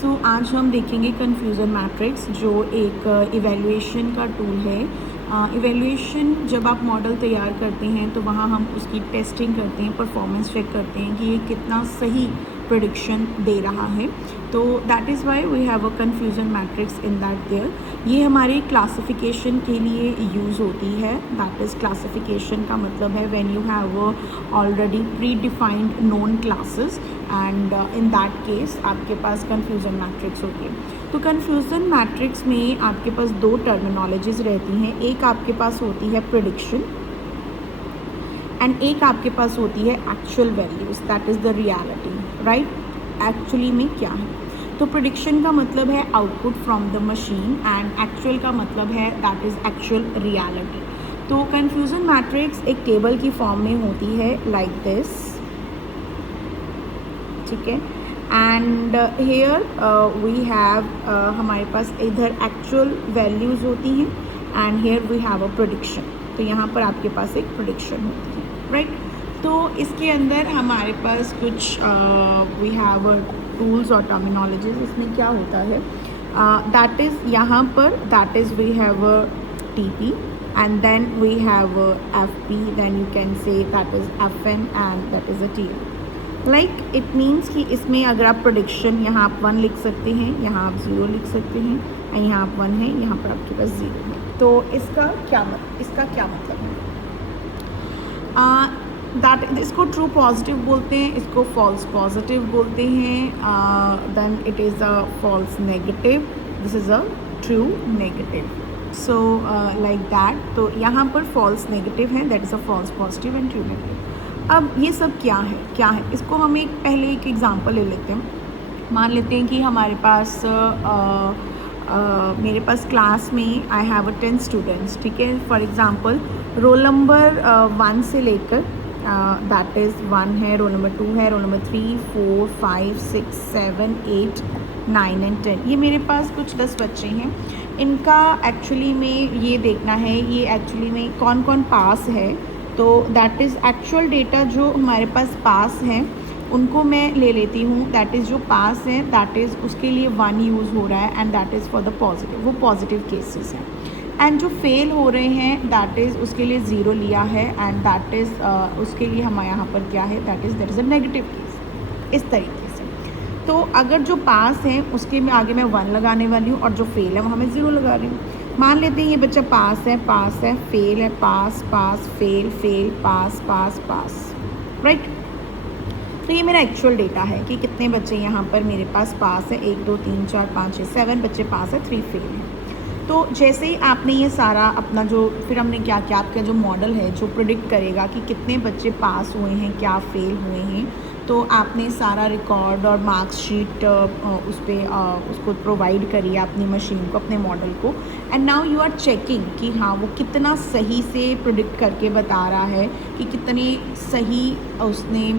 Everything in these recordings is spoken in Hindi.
सो आज हम देखेंगे कन्फ्यूज़न मैट्रिक्स जो एक इवैल्यूएशन का टूल है। इवैल्यूएशन जब आप मॉडल तैयार करते हैं तो वहाँ हम उसकी टेस्टिंग करते हैं, परफॉर्मेंस चेक करते हैं कि ये कितना सही प्रेडिक्शन दे रहा है। तो that is why we have a confusion matrix in that there. ये हमारे क्लासिफिकेशन के लिए यूज़ होती है। दैट इज़ क्लासिफिकेशन का मतलब है when you have already pre defined known classes and in that case आपके पास कन्फ्यूज़न मैट्रिक्स होती है। तो कन्फ्यूज़न मैट्रिक्स में आपके पास दो टर्मिनोलॉजीज़ रहती हैं। एक आपके पास होती है प्रेडिक्शन एंड एक आपके पास होती है actual values, that is the reality, right. Actually में क्या है? तो प्रेडिक्शन का मतलब है output from the machine and actual का मतलब है दैट इज़ एक्चुअल रियलिटी। तो कन्फ्यूज़न मैट्रिक्स एक टेबल की फॉर्म में होती है लाइक दिस, ठीक है। एंड हेयर वी हैव हमारे पास इधर एक्चुअल वैल्यूज़ होती हैं and here we have a prediction. तो यहाँ पर आपके पास एक प्रेडिक्शन होती है, राइट। तो इसके अंदर हमारे पास कुछ वी हैव टूल्स और टर्मिनोलॉजीज। इसमें क्या होता है दैट इज़ यहाँ पर that is we have a TP and then we have FP, then you can say that is FN and that is a TL. Like it means कि इसमें अगर आप प्रेडिक्शन यहाँ आप 1 लिख सकते हैं, यहाँ आप 0 लिख सकते हैं और यहाँ आप 1 है, यहाँ पर आपके पास 0 है। तो इसका क्या मतलब है? दैट इसको ट्रू पॉजिटिव बोलते हैं, इसको फॉल्स पॉजिटिव बोलते हैं, then it is a false negative, this is a true negative. So like that. तो यहाँ पर फॉल्स नेगेटिव है, that is a false positive and true negative. अब ये सब क्या है? इसको हम पहले एक एग्जांपल ले लेते हैं। मान लेते हैं कि हमारे पास मेरे पास क्लास में आई हैव 10 स्टूडेंट्स, ठीक है। फॉर एग्जांपल रोल नंबर 1 से लेकर दैट इज़ 1 है, रोल नंबर 2 है, रोल नंबर 3, 4, 5, 6, 7, 8, 9 एंड 10। ये मेरे पास कुछ 10 बच्चे हैं। इनका एक्चुअली में ये देखना है ये एक्चुअली में कौन कौन पास है। तो दैट इज़ एक्चुअल डेटा जो हमारे पास पास हैं उनको मैं ले लेती हूँ। दैट इज़ जो पास है दैट इज़ उसके लिए 1 यूज़ हो रहा है and that is for the positive, वो पॉजिटिव केसेस हैं। एंड जो फेल हो रहे हैं दैट इज़ उसके लिए 0 लिया है एंड दैट इज़ उसके लिए हमारे यहाँ पर क्या है that is a negative case, इस तरीके से। तो अगर जो पास हैं उसके में आगे मैं 1 लगाने वाली हूँ और जो फेल है वहाँ मैं 0 लगा रही हूँ। मान लेते हैं ये बच्चा पास है, फेल है, पास, फेल, पास, राइट। तो ये मेरा एक्चुअल डेटा है कि कितने बच्चे यहाँ पर मेरे पास पास है। 1 2 3 4 5 6 7 बच्चे पास है, 3 फेल हैं। तो जैसे ही आपने ये सारा अपना जो फिर हमने क्या किया, आपका जो मॉडल है जो प्रिडिक्ट करेगा कि कितने बच्चे पास हुए हैं, क्या फेल हुए हैं, तो आपने सारा रिकॉर्ड और मार्क्सशीट उस पर उसको प्रोवाइड करिए अपनी मशीन को, अपने मॉडल को। And now you are checking कि हाँ वो कितना सही से प्रिडिक्ट करके बता रहा है कि कितने सही उसने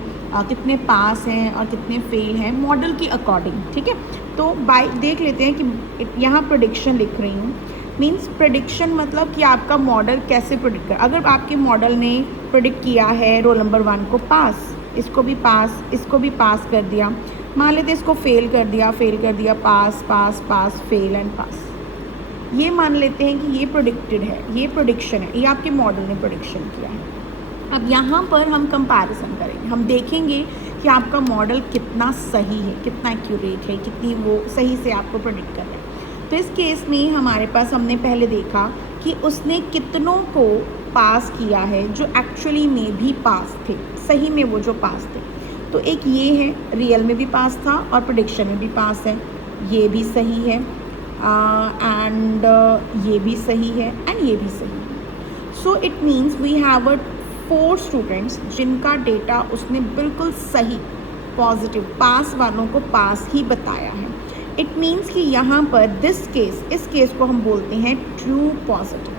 कितने पास हैं और कितने फेल हैं मॉडल के अकॉर्डिंग, ठीक है। तो बाय देख लेते हैं कि यहाँ प्रेडिक्शन लिख रही हूँ। मीन्स प्रेडिक्शन मतलब कि आपका मॉडल कैसे प्रेडिक्ट कर। अगर आपके मॉडल ने प्रेडिक्ट किया है रोल नंबर 1 को पास, इसको भी पास कर दिया, मान लेते इसको फेल कर दिया, पास, फेल एंड पास। ये मान लेते हैं कि ये प्रेडिक्टेड है, ये प्रेडिक्शन है, ये आपके मॉडल ने प्रेडिक्शन किया है। अब यहाँ पर हम कंपैरिजन करेंगे, हम देखेंगे कि आपका मॉडल कितना सही है, कितना एक्यूरेट है, कितनी वो सही से आपको प्रेडिक्ट कर रहा है। तो इस केस में हमारे पास हमने पहले देखा कि उसने कितनों को पास किया है जो एक्चुअली में भी पास थे, सही में वो जो पास थे। तो एक ये है, रियल में भी पास था और प्रेडिक्शन में भी पास है, ये भी सही है एंड ये भी सही है एंड ये भी सही है। So it means we have 4 students जिनका डेटा उसने बिल्कुल सही पॉजिटिव पास वालों को पास ही बताया है। इट मीन्स कि यहाँ पर इस केस को हम बोलते हैं ट्रू पॉजिटिव।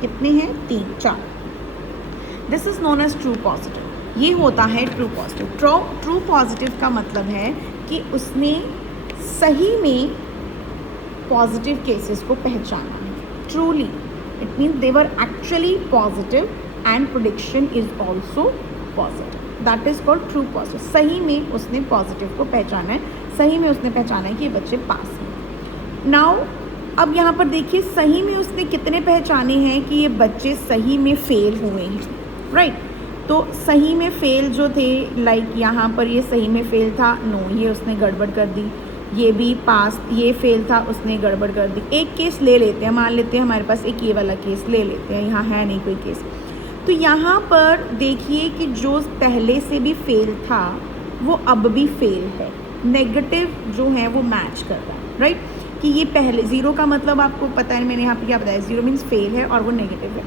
कितने हैं? 3 4। This is known as true positive. ये होता है ट्रू पॉजिटिव। ट्रू पॉजिटिव का मतलब है कि उसने सही में पॉजिटिव केसेस को पहचाना है, truly. It means they were actually positive and prediction is also positive, that is called true positive. सही में उसने पॉजिटिव को पहचाना है, सही में उसने पहचाना है कि ये बच्चे पास हैं। नाउ अब यहाँ पर देखिए सही में उसने कितने पहचाने हैं कि ये बच्चे सही में फेल हुए हैं, राइट। तो सही में फेल जो थे, लाइक यहाँ पर ये सही में फेल था, नो ये उसने गड़बड़ कर दी। ये भी पास, ये फेल था, उसने गड़बड़ कर दी। एक केस ले लेते हैं, मान लेते हैं हमारे पास एक ये वाला केस ले लेते हैं, यहाँ है नहीं कोई केस। तो यहाँ पर देखिए कि जो पहले से भी फेल था वो अब भी फेल है, नेगेटिव जो है वो मैच कर रहा है, राइट। कि ये पहले, ज़ीरो का मतलब आपको पता है मैंने यहाँ पे क्या बताया, ज़ीरो मीन्स फेल है और वो नेगेटिव है।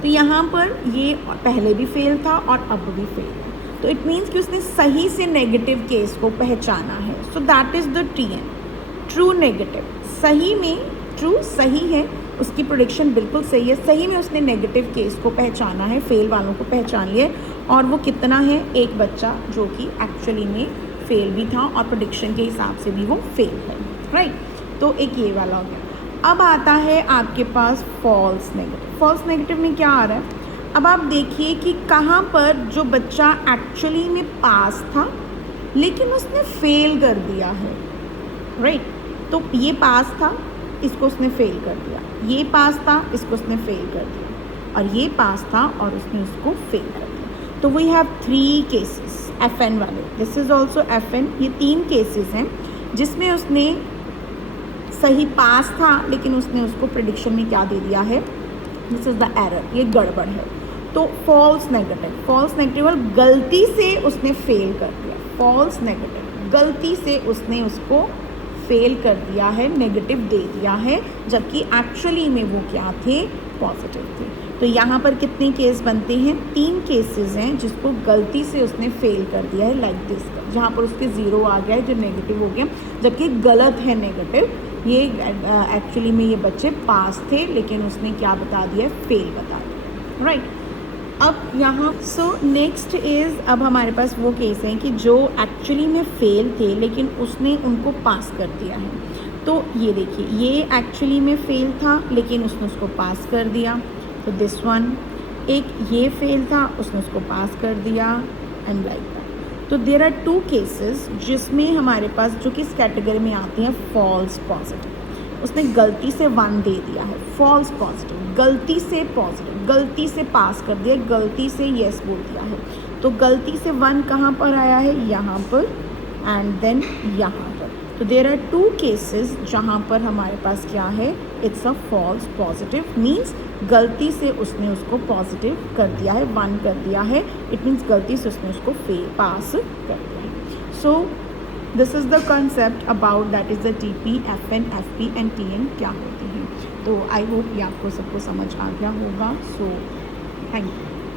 तो यहाँ पर ये पहले भी फेल था और अब भी फेल है, तो इट मीन्स कि उसने सही से नेगेटिव केस को पहचाना है। So that is the TN, true negative. सही में ट्रू सही है, उसकी प्रोडिक्शन बिल्कुल सही है, सही में उसने नेगेटिव केस को पहचाना है, फेल वालों को पहचान लिया। और वो कितना है, एक बच्चा जो कि एक्चुअली में फेल भी था और प्रोडिक्शन के हिसाब से भी वो फेल है, राइट। तो एक ये वाला हो गया। अब आता है आपके पास फॉल्स नेगेटिव। फॉल्स नेगेटिव में क्या आ रहा है, अब आप देखिए कि कहाँ पर जो बच्चा एक्चुअली में पास था लेकिन उसने फेल कर दिया है, राइट। तो ये पास था, इसको उसने फेल कर दिया, ये पास था, इसको उसने फेल कर दिया, और ये पास था और उसने उसको फेल कर दिया। तो वी हैव 3 केसेस FN वाले, दिस इज़ ऑल्सो FN। ये 3 केसेस हैं जिसमें उसने सही पास था लेकिन उसने उसको प्रेडिक्शन में क्या दे दिया है, दिस इज़ द एरर, ये गड़बड़ है। तो फॉल्स नेगेटिव और गलती से उसने फेल कर दिया, फॉल्स नेगेटिव गलती से उसने उसको फेल कर दिया है, नेगेटिव दे दिया है, जबकि एक्चुअली में वो क्या थे, पॉजिटिव थे। तो यहाँ पर कितने केस बनते हैं, 3 केसेस हैं जिसको गलती से उसने फेल कर दिया है, लाइक दिस, जहाँ पर उसके 0 आ गया है जो नेगेटिव हो गया, जबकि गलत है नेगेटिव। ये एक्चुअली में ये बच्चे पास थे लेकिन उसने क्या बता दिया, फेल बता दिया, राइट। अब यहाँ नेक्स्ट इज़, अब हमारे पास वो केस हैं कि जो एक्चुअली में फेल थे लेकिन उसने उनको पास कर दिया है। तो ये देखिए, ये एक्चुअली में फेल था लेकिन उसने उसको पास कर दिया, तो दिस वन। एक ये फेल था, उसने उसको पास कर दिया, एंड लाइक दैट। तो देयर आर 2 केसेस जिसमें हमारे पास, जो कि इस कैटेगरी में आती हैं फॉल्स पॉजिटिव। उसने गलती से 1 दे दिया है, फॉल्स पॉजिटिव, गलती से पॉजिटिव, गलती से पास कर दिया, गलती से येस बोल दिया है। तो गलती से 1 कहाँ पर आया है, यहाँ पर, एंड देन यहाँ पर। तो देयर आर 2 केसेस जहाँ पर हमारे पास क्या है, it's a false positive, means गलती से उसने उसको पॉजिटिव कर दिया है, 1 कर दिया है, इट मीन्स गलती से उसने उसको पास कर दिया है। So this is the concept about that is the TP, FN, FP and TN क्या होती हैं। तो आई होप ये आपको सबको समझ आ गया होगा। So thank you.